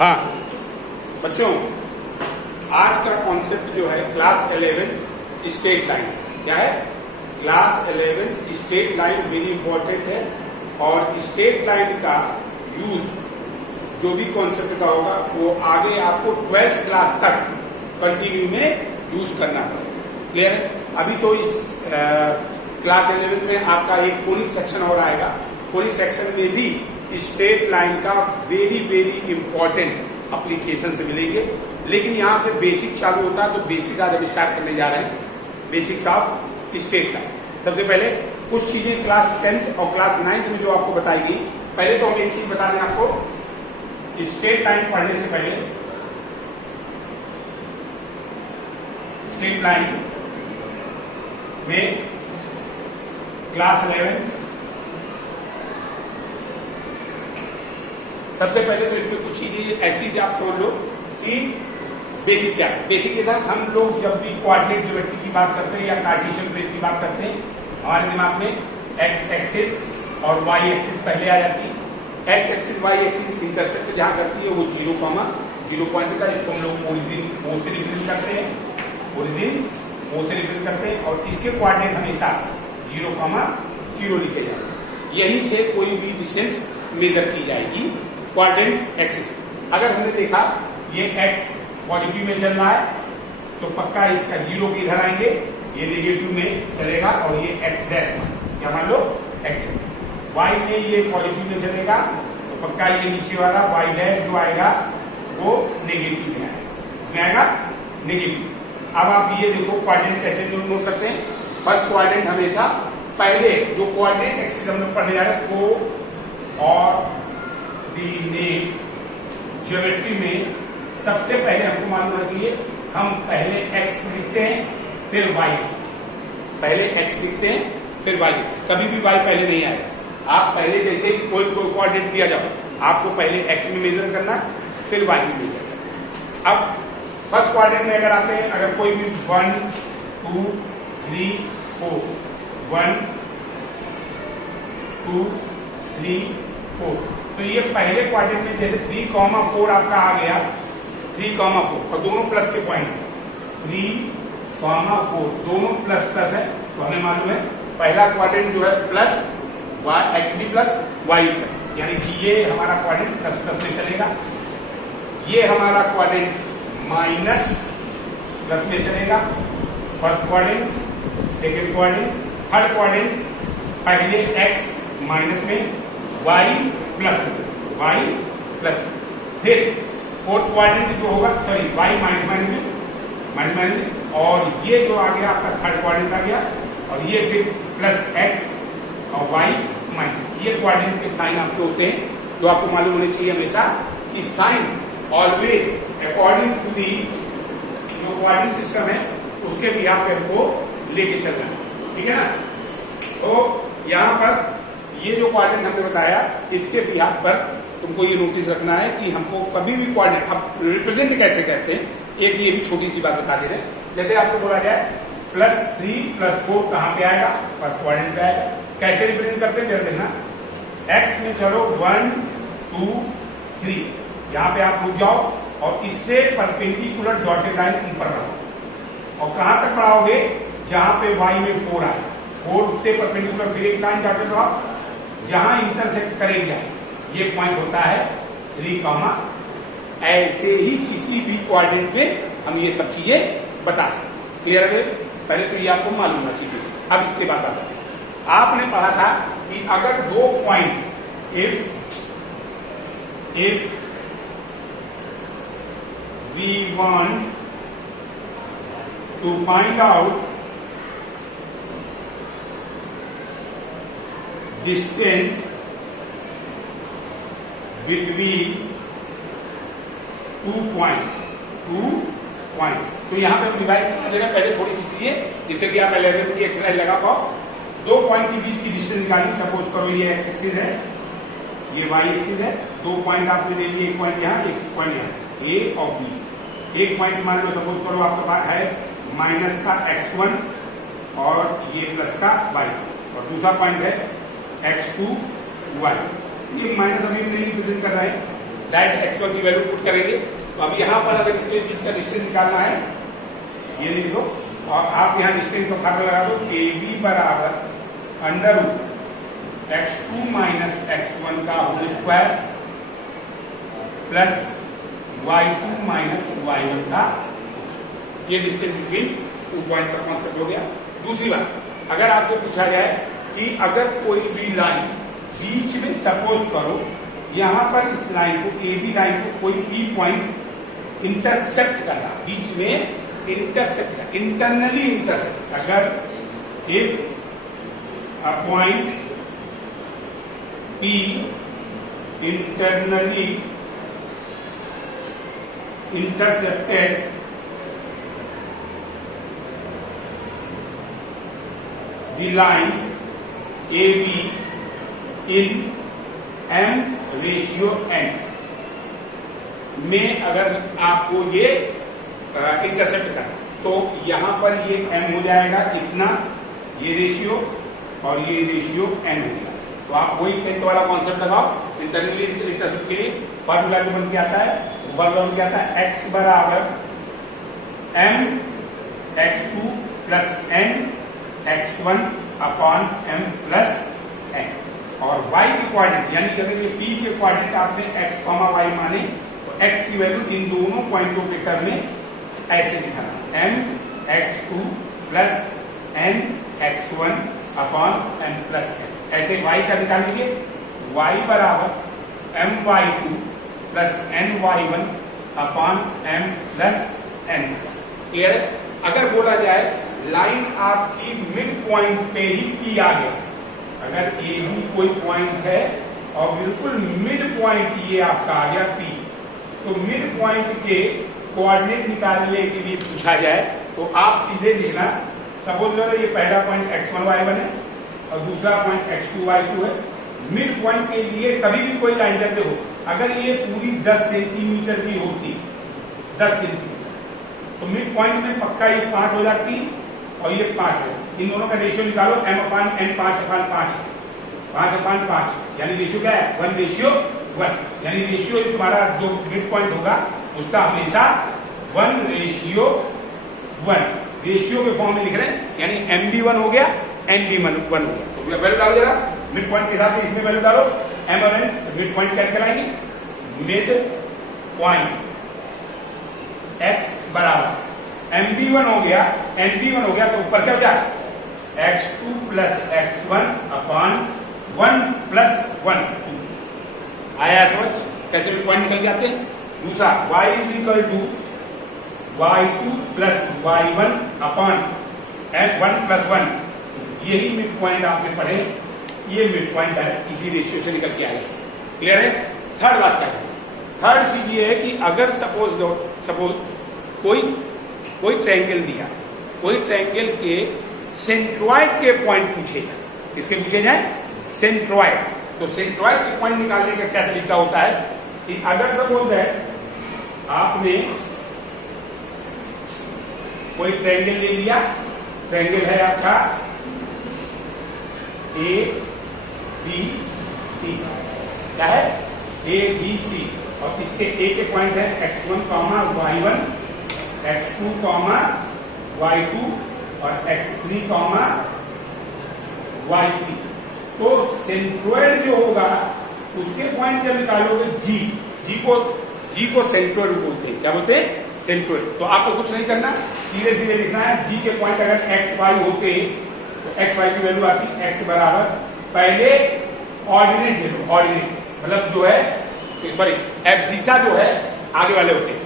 हाँ बच्चों, आज का कॉन्सेप्ट जो है क्लास 11 स्ट्रेट लाइन। क्या है? Class 11 straight line very important है। और स्ट्रेट लाइन का यूज जो भी कॉन्सेप्ट का होगा वो आगे आपको 12th क्लास तक कंटिन्यू में यूज करना पड़ेगा। क्लियर है? अभी तो इस क्लास 11 में आपका एक कोनिक सेक्शन और आएगा। कोनिक सेक्शन में भी स्ट्रेट लाइन का वेरी वेरी इंपॉर्टेंट एप्लीकेशन से मिलेंगे। लेकिन यहाँ पे बेसिक चालू होता है, तो बेसिक आज हम स्टार्ट करने जा रहे हैं। Basics of straight line. सबसे पहले कुछ चीजें क्लास 10th और क्लास 9th में जो आपको बताएगी। पहले तो हम एक चीज बता दें आपको, स्ट्रेट लाइन पढ़ने से पहले स्ट्रेट लाइन में क्लास 11 सबसे पहले तो इसमें कुछ चीजें ऐसी आप समझ लो कि बेसिक क्या है। बेसिक के साथ हम लोग जब भी कोऑर्डिनेट ज्योमेट्री की बात करते हैं या कार्टेशियन प्लेन की बात करते हैं, हमारे दिमाग में एक्स एक्सिस और वाई एक्सिस पहले आ जाती है। X axis Y axis intersect जहां करती है वो 0 पॉइंट का, इसको हम लोग ओरिजिन ओ से रिप्रेजेंट करते हैं। ओरिजिन ओ से रिप्रेजेंट करते हैं और इसके कोऑर्डिनेट हमेशा 0, लिखे जाते हैं। यहीं से कोई भी डिस्टेंस मेजर की जाएगी कोऑर्डिनेट एक्सिस। अगर हमने देखा ये एक्स पॉजिटिव में चल रहा है तो पक्का इसका 0 के इधर आएंगे, ये नेगेटिव में चलेगा और ये एक्स डैश या मान लो एक्स। वाई में ये पॉजिटिव में चलेगा तो पक्का ये नीचे वाला वाई डैश जो आएगा वो नेगेटिव में आएगा नेगेटिव। अब आप ये देखो कोऑर्डिनेट कैसे नोट करते हैं। फर्स्ट कोऑर्डिनेट हमेशा पहले जो कोऑर्डिनेट एक्सिस हम लोग पढ़ने जा रहे हैं को और ज्योमेट्री में सबसे पहले हमको मालूम होना चाहिए, हम पहले एक्स लिखते हैं फिर वाई। पहले एक्स लिखते हैं फिर वाई लिखते हैं, कभी भी वाई पहले नहीं आएगा। आप पहले जैसे ही कोई कोऑर्डिनेट दिया जाओ, आपको पहले एक्स में मेजर करना फिर वाई में मेजर करना। अब फर्स्ट कोऑर्डिनेट में अगर आते हैं, अगर कोई भी 1 2 3 4 1 2 3 4 तो ये पहले क्वाड्रेंट में जैसे 3,4 आपका आ गया, 3,4 और दोनों प्लस के पॉइंट 3,4 दोनों प्लस प्लस है। तो हमें मालूम है पहला क्वाड्रेंट जो है plus X B plus Y plus, यानी कि ये हमारा क्वाड्रेंट प्लस प्लस में चलेगा। ये हमारा क्वाड्रेंट माइनस प्लस में चलेगा। First quadrant, second quadrant, third quadrant पहले एक्स माइनस में, वाई प्लस फिर फोर्थ क्वाड्रेंट जो होगा, सॉरी वाई माइनस में और ये जो आ गया आपका थर्ड क्वाड्रेंट आ गया और ये फिर प्लस एक्स और वाई माइनस। ये क्वाड्रेंट के साइन आपके होते हैं जो आपको मालूम होने चाहिए हमेशा कि sign always according to the जो कोऑर्डिनेट सिस्टम है उसके भी आप को लेके चलना है। ठीक है ना? तो यहाँ पर ये जो कोऑर्डिनेट हमने बताया इसके बिहाफ पर तुमको ये नोटिस रखना है कि हमको कभी भी कोऑर्डिनेट अब रिप्रेजेंट कैसे कहते हैं, एक ये भी छोटी सी बात बता दे रहे हैं। जैसे आपको बोला जाए +3 + 4 कहाँ पे आएगा? फर्स्ट कोऑर्डिनेट पे आएगा। कैसे रिप्रेजेंट करते हैं जरा देखना। एक्स में चलो 1 2 3, यहाँ पे आप रुक जाओ और इससे परपेंडिकुलर डॉटेड लाइन ऊपर बढ़ाओ और कहां तक बढ़ाओगे? जहां पे वाई में 4 आए, 4 से परपेंडिकुलर फिर एक लाइन डॉटेड बढ़ाओ, जहां इंटरसेक्ट करेगा ये पॉइंट होता है 3, ऐसे ही किसी भी कोऑर्डिनेट में हम ये सब चीजें बता सकते। क्लियर है? पहले तो ये आपको मालूम होना चाहिए। अब इसके बाद बात करते हैं। आपने पढ़ा था कि अगर दो point if we want to find out distance between two points, तो यहां पे हम रिवाइज कर देना पहले थोड़ी सी चीजें जिससे कि आप 11th की एक्सरसाइज लगा पाओ। दो पॉइंट के बीच की डिस्टेंस निकालनी। सपोज करो ये एक्स एक्सिस है, ये वाई एक्सिस है। दो पॉइंट आपने ले लिए, एक पॉइंट यहाँ एक पॉइंट यहाँ, ए और बी। एक पॉइंट मान लो सपोज करो आपके पास है माइनस का x1 और ये प्लस का y, और दूसरा पॉइंट है x2 y। ये माइनस अभी नहीं रिप्रेजेंट कर रहा है, डायरेक्ट x1 की वैल्यू पुट करेंगे। तो अब यहाँ पर अगर इस चीज का डिस्टेंस निकालना है, ये लिख दो और आप यहाँ डिस्टेंस का फार्मूला लगा दो, AB बराबर अंडर x2 माइनस x1 का whole square plus y2 minus y1 का, ये डिस्टेंस बिटवीन 2 पॉइंट का कॉन्सेप्ट हो गया। दूसरी बात, अगर आपसे पूछा जाए कि अगर कोई भी लाइन बीच में, सपोज करो यहां पर इस लाइन को, ए बी लाइन को कोई पी पॉइंट इंटरसेक्ट कर रहा, बीच में इंटरसेक्ट कर, इंटरनली इंटरसेक्ट, अगर if a point P internally intercepted the line AB in m ratio n में अगर आपको ये इंटरसेप्ट करना, तो यहां पर ये m हो जाएगा इतना, ये रेशियो और ये रेशियो n हो गया। तो आप वही 10th वाला कॉन्सेप्ट लगाओ, इंटरनली इंटरसेप्ट के लिए फॉर्मूला जो बन के आता है, वो फॉर्मूला बन के आता है x बराबर m x2 plus n x1 upon m plus n, और y के कोऑर्डिनेट यानी कि अगर ये p के कोऑर्डिनेट आपने x, y माने, तो x की वैल्यू इन दोनों पॉइंटों के टर्म में ऐसे लिखना, m x2 plus n x1 upon m plus n। ऐसे y का निकालेंगे, y बराबर m y2 plus n y1 upon m plus n। Clear है? अगर बोला जाए लाइन आपकी मिड पॉइंट पे ही पी आ गया, अगर ए बी कोई पॉइंट है और बिल्कुल मिड पॉइंट ये आपका आ गया पी, तो मिड पॉइंट के कोऑर्डिनेट निकालने के लिए पूछा जाए तो आप सीधे लिखना, सपोज करो ये पहला पॉइंट x1 y1 है और दूसरा पॉइंट x2 y2 है। मिड पॉइंट के लिए कभी भी कोई लाइन करते हो, अगर ये पूरी 10 सेंटीमीटर की होती, 10 सेंटीमीटर, तो मिड पॉइंट में पक्का ये 5 हो जाती और ये 5 है। इन दोनों का रेशियो निकालो, m अपान n 5/5, 5/5 यानी रेशियो क्या है, 1:1, यानी रेशियो तुम्हारा जो मिड पॉइंट होगा उसका हमेशा 1:1 रेशियो के फॉर्म में लिख रहे हैं, यानी mb1 हो गया, nb1 हो गया। तो वैल्यू डालो जरा, मिड पॉइंट के हिसाब से इसमें वैल्यू डालो, m और n, मिड पॉइंट क्या निकलाएंगे, मिड पॉइंट x बराबर mb1 हो गया, nb1 हो गया, तो ऊपर क्या बचा, x2 plus x1 upon 1 plus 1। आया समझ कैसे भी पॉइंट निकल जाते हैं। दूसरा y is equal to y2 plus y1 upon 1 plus 1, यही मिड पॉइंट आपने पढ़े, ये मिड पॉइंट है, इसी रेशियो से निकल के आएगा। क्लियर है? थर्ड बात क्या है, थर्ड चीज ये है कि अगर सपोज कोई ट्रायंगल दिया, कोई ट्रायंगल के सेंट्रॉइड के पॉइंट पूछे जाए, किसके पूछे जाए, सेंट्रॉइड, तो सेंट्रॉइड के पॉइंट निकालने का क्या तरीका होता है कि अगर सपोज है आपने कोई ट्रायंगल ले लिया, ट्रायंगल है आपका ए बी सी, क्या है, ए बी सी, और इसके ए के पॉइंट है x1, y1, x2, y2 और x3, y3। तो सेंट्रोइड जो होगा उसके पॉइंट जब निकालोगे जी को सेंट्रोइड बोलते हैं। क्या बोलते हैं? सेंट्रोइड। तो आपको कुछ नहीं करना, सीधे सीधे लिखना है, जी के पॉइंट अगर एक्स वाई होते तो एक्स वाई की वैल्यू आती एक्स बराबर, पहले ऑर्डिनेट ले लो, ऑर्डिनेट मतलब जो है सॉरी एब्सिसा जो है आगे वाले होते हैं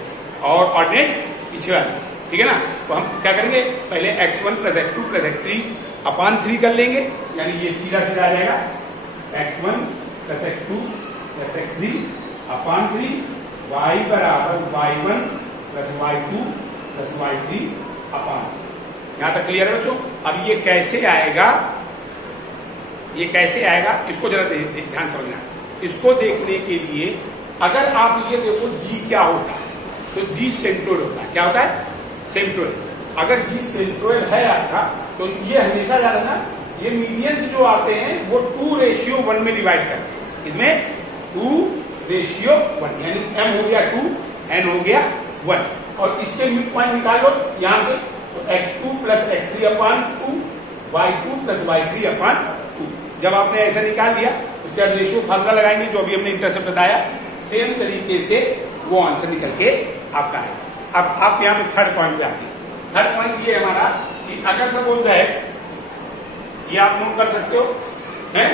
और ऑर्डिनेट पीछे वाले, ठीक है ना। तो हम क्या करेंगे, पहले x1 plus x2 plus x3 अपान 3 कर लेंगे, यानी ये सीधा सीधा आ जाएगा x1 plus x2 plus x3 अपान 3, y बराबर y1 plus y2 plus y3 अपान। यहां तक क्लियर है बच्चों? अब ये कैसे आएगा, ये कैसे आएगा इसको जरा ध्यान समझना। इसको देखने के लिए अगर आप ये देखो जी क्या होता है, तो जी सेंट्रोइड होता है। क्या होता है? सेंट्रोइड। अगर जी सेंट्रोइड है आपका तो ये हमेशा याद रखना, ये मीडियंस जो आते हैं वो 2:1 में डिवाइड करते हैं। इसमें 2 रेशियो 1, यानी m हो गया 2, n हो गया 1, और इसके मिड पॉइंट निकाल लो यहाँ पे, तो x2 प्लस x3 अपान 2, y2 प्लस y3 अपान 2। जब आपने ऐसा निकाल दिया उसके बाद रेशियो फार्मूला लगाएंगे जो अभी हमने इंटरसेप्ट बताया, सेम तरीके से वो आंसर निकल के आपका है। अब आप यहाँ पे थर्ड पॉइंट पे आते हैं। थर्ड पॉइंट ये हमारा कि अगर सपोज है, ये आप नोट कर सकते हो है,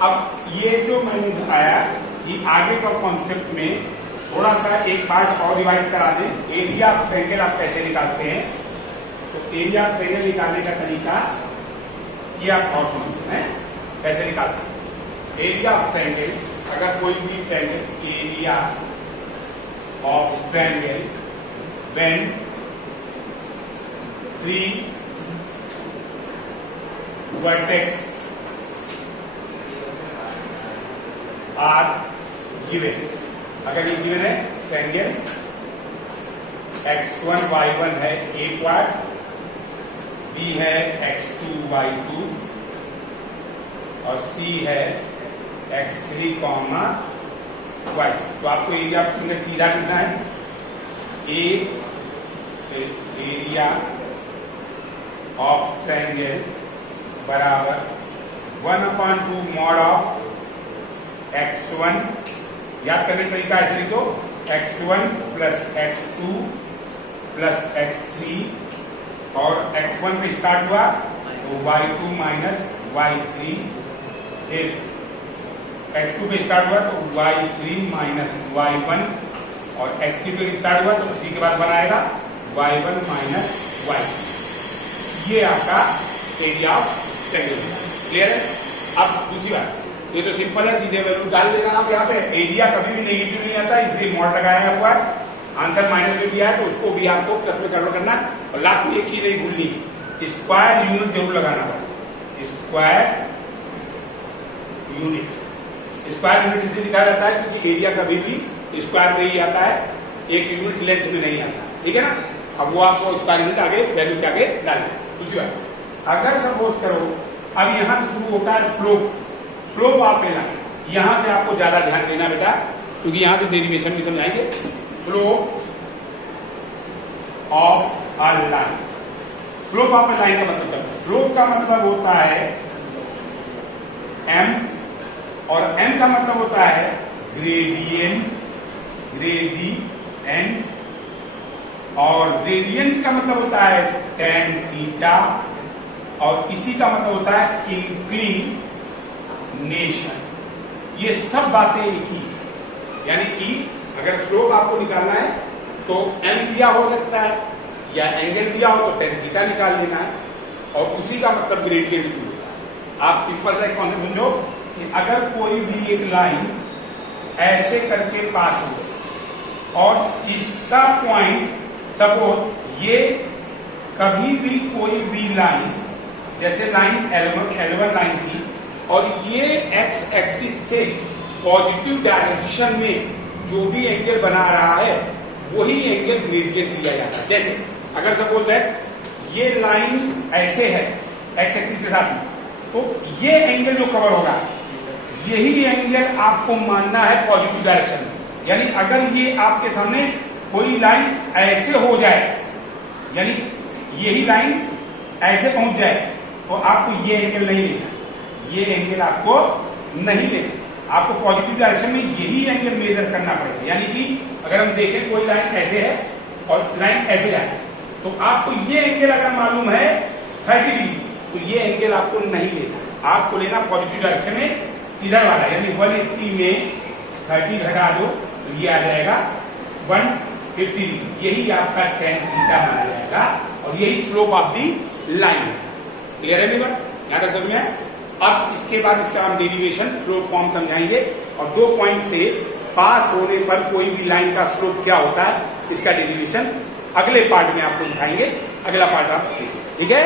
अब ये जो मैंने बताया कि आगे का कॉन्सेप्ट में थोड़ा सा एक पार्ट और रिवाइज करा दें। एरिया ऑफ ट्रायंगल आप कैसे निकालते हैं, तो एरिया ऑफ ट्रायंगल निकालने का तरीका ये आप और समझते हैं कैसे निकालते हैं। एरिया ऑफ ट्रायंगल, अगर कोई भी triangle, area of triangle when 3 vertex are given, अगर ये गिवन है ट्रायंगल x1 y1 है एक पार्ट, b है x2 y2 और c है x3 कॉमा y। तो आपको एरिया सीधा लिखना है, एरिया ऑफ ट्रायंगल बराबर 1/2 मॉड ऑफ x1, याद करने का तरीका ऐसे लिखो, x1 plus x2 plus x3, और x1 पे स्टार्ट हुआ तो y2 माइनस y3, फिर x2 पे स्टार्ट हुआ तो y3 माइनस y1, और x3 पे स्टार्ट हुआ तो उसी के बाद बनाएगा y1 माइनस y। ये आपका एरिया ऑफ ट्रायंगल। क्लियर है? अब दूसरी बात, ये तो सिंपल है, सीधे वैल्यू डाल देना आप यहाँ पे। एरिया कभी भी नेगेटिव नहीं आता, इसलिए मॉड लगाया हुआ है। आंसर माइनस में दिया है तो उसको भी आपको प्लस में कन्वर्ट करना, और लास्ट में एक चीज नहीं भूलनी, स्क्वायर यूनिट जरूर लगाना पड़ेगा। स्क्वायर यूनिट, स्क्वायर यूनिट इसलिए लिखा जाता है क्योंकि एरिया कभी भी स्क्वायर में ही आता है, एक यूनिट लेंथ में नहीं आता। ठीक है ना? अब वो आपको स्क्वायर यूनिट आगे वैल्यू के आगे डालना। दूसरी बात, अगर सपोज करो अब यहां से शुरू होता है slope, slope of A line, यहां से आपको ज्यादा ध्यान देना बेटा, क्योंकि यहां से डेरिवेशन भी समझाएंगे। Slope of a line, slope of A line का मतलब क्या है? स्लोप का मतलब होता है m, और m का मतलब होता है ग्रेडियंट, ग्रेडियंट, और ग्रेडियंट का मतलब होता है tan थीटा, और इसी का मतलब होता है इंक्लिनेशन। ये सब बातें एक ही है, यानी कि अगर स्लोप आपको निकालना है तो m दिया हो सकता है, या एंगल दिया हो तो tan थीटा निकाल लेना है, और उसी का मतलब ग्रेडियंट भी होता है। आप सिंपल सा एक कॉन्सेप्ट समझो कि अगर कोई भी एक लाइन ऐसे करके पास हो और इसका पॉइंट सपोज ये, कभी भी कोई भी लाइन, जैसे लाइन L1 लाइन थी और ये x एक्सिस से पॉजिटिव डायरेक्शन में जो भी एंगल बना रहा है वही एंगल ग्रेडियंट लिया जाता है। जैसे अगर सपोज है ये लाइन ऐसे है x एक्सिस के साथ, तो ये एंगल जो कवर होगा यही एंगल आपको मानना है पॉजिटिव डायरेक्शन में। यानी अगर ये आपके सामने कोई लाइन ऐसे हो जाए, यानी यही लाइन ऐसे पहुंच जाए, तो आपको ये एंगल नहीं लेना, ये एंगल आपको नहीं लेना, आपको पॉजिटिव डायरेक्शन में यही एंगल मेजर करना पड़ेगा। यानी कि अगर हम देखें कोई लाइन ऐसे है और लाइन ऐसे है, तो आपको ये एंगल अगर मालूम है 30 डिग्री, तो ये एंगल आपको नहीं लेना, आपको लेना पॉजिटिव डायरेक्शन में इधर वाला, यानी 180 में 30 घटा दो तो ये आ जाएगा 150 डिग्री। यही आपका tan थीटा माना जाएगा, और यही स्लोप ऑफ दी लाइन है। क्लियर है मेरी बात? यहां तक समझ में आया? अब इसके बाद इसका हम डेरिवेशन स्लोप फॉर्म समझाएंगे, और 2 पॉइंट से पास होने पर कोई भी लाइन का स्लोप क्या होता है, इसका डेरिवेशन अगले पार्ट में आपको दिखाएंगे। अगला पार्ट आप देखिए, ठीक है?